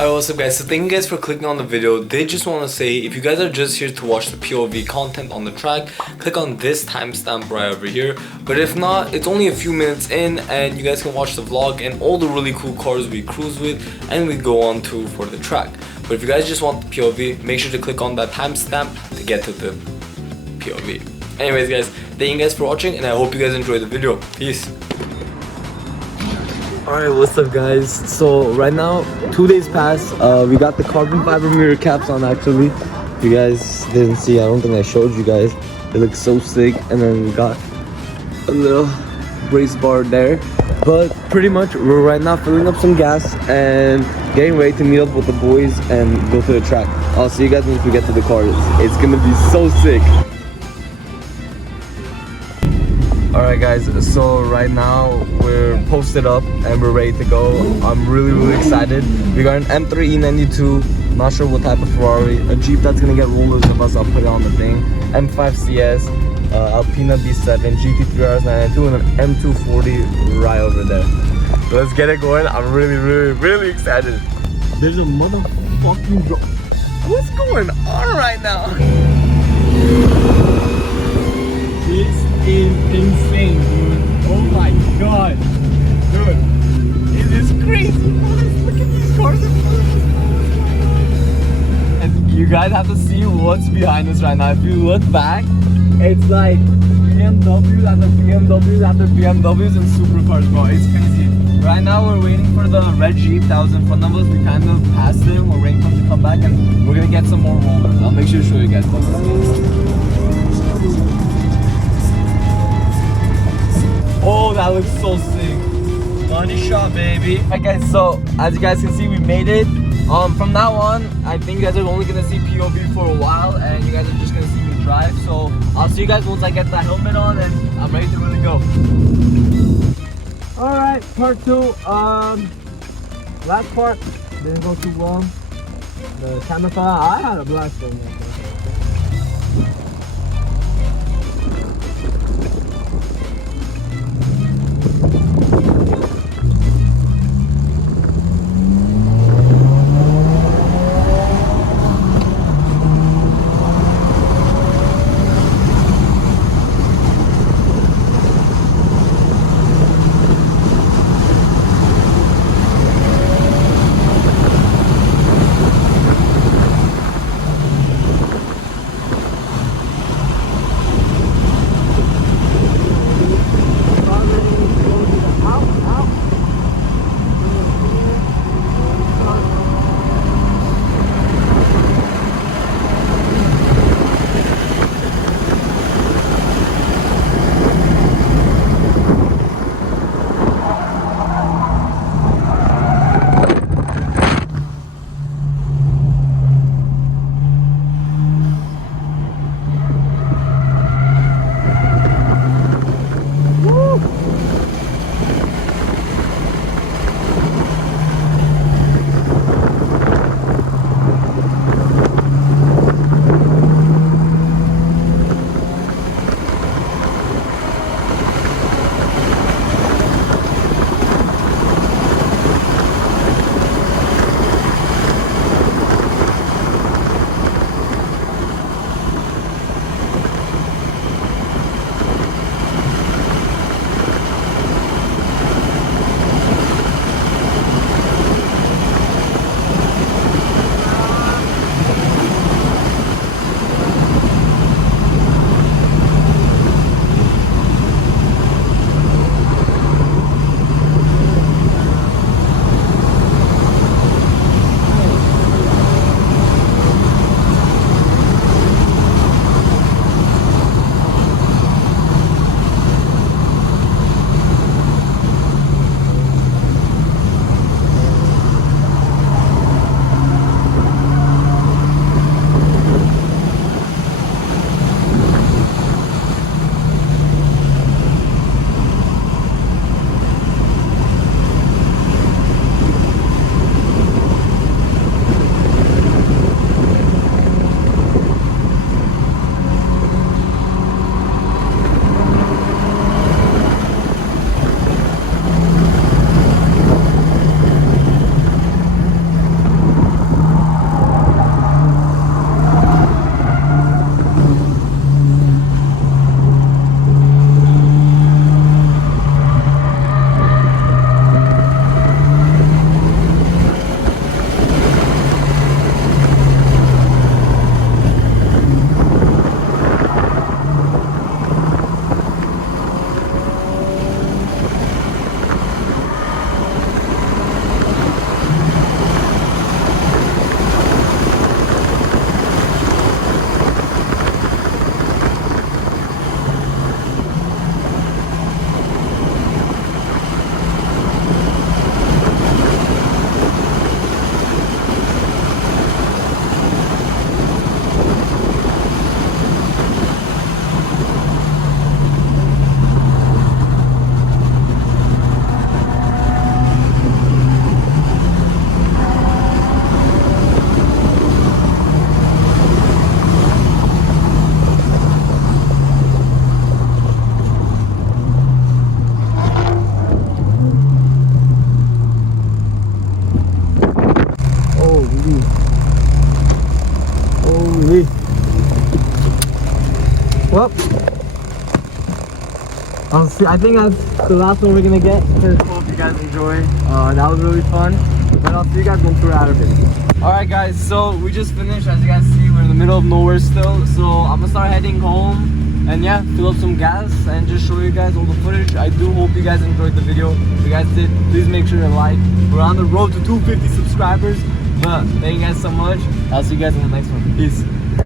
Alright, what's up guys? So thank you guys for clicking on the video. They just want to say, if you guys are just here to watch the POV content on the track, click on this timestamp right over here. But if not, it's only a few minutes in and you guys can watch the vlog and all the really cool cars we cruise with and we go on to for the track. But if you guys just want the POV, make sure to click on that timestamp to get to the POV. Anyways guys, thank you guys for watching and I hope you guys enjoyed the video. Peace. Alright, what's up guys? So right now, 2 days passed. We got the carbon fiber mirror caps on actually. If you guys didn't see, I don't think I showed you guys. It looks so sick. And then we got a little race bar there. But pretty much, we're right now filling up some gas and getting ready to meet up with the boys and go to the track. I'll see you guys once we get to the cars. It's gonna be so sick. Alright guys, so right now we're posted up and we're ready to go. I'm really excited. We got an M3 E92, not sure what type of Ferrari, a Jeep that's gonna get rollers of us, I'll put it on the thing, M5 CS, Alpina B7, GT3 RS992 and an M240 right over there. So let's get it going. I'm really excited. There's a motherfucking drone. What's going on right now? This is insane, dude. Oh my god. Dude, it is crazy. Look at these cars in front of us. And you guys have to see what's behind us right now. If you look back, it's like BMWs after BMWs after BMWs and supercars, bro. It's crazy. Right now we're waiting for the red Jeep that was in front of us. We kind of passed him. We're waiting for him to come back and we're gonna get some more rollers. I'll make sure to show you guys. Oh, that looks so sick. Money shot, baby. Alright guys, so as you guys can see, we made it. From now on, I think you guys are only gonna see POV for a while and you guys are just gonna see me drive. So I'll see you guys once I get the helmet on and I'm ready to really go. Alright, part 2. Last part didn't go too well. The camera fell out. I had a blast on there. I think that's the last one we're gonna get. Hope you guys enjoy. That was really fun. But I'll see you guys once we're out of it. Alright guys, so we just finished. As you guys see, we're in the middle of nowhere still. So I'm gonna start heading home and yeah, fill up some gas and just show you guys all the footage. I do hope you guys enjoyed the video. If you guys did, please make sure to like. We're on the road to 250 subscribers. But thank you guys so much. I'll see you guys in the next one. Peace.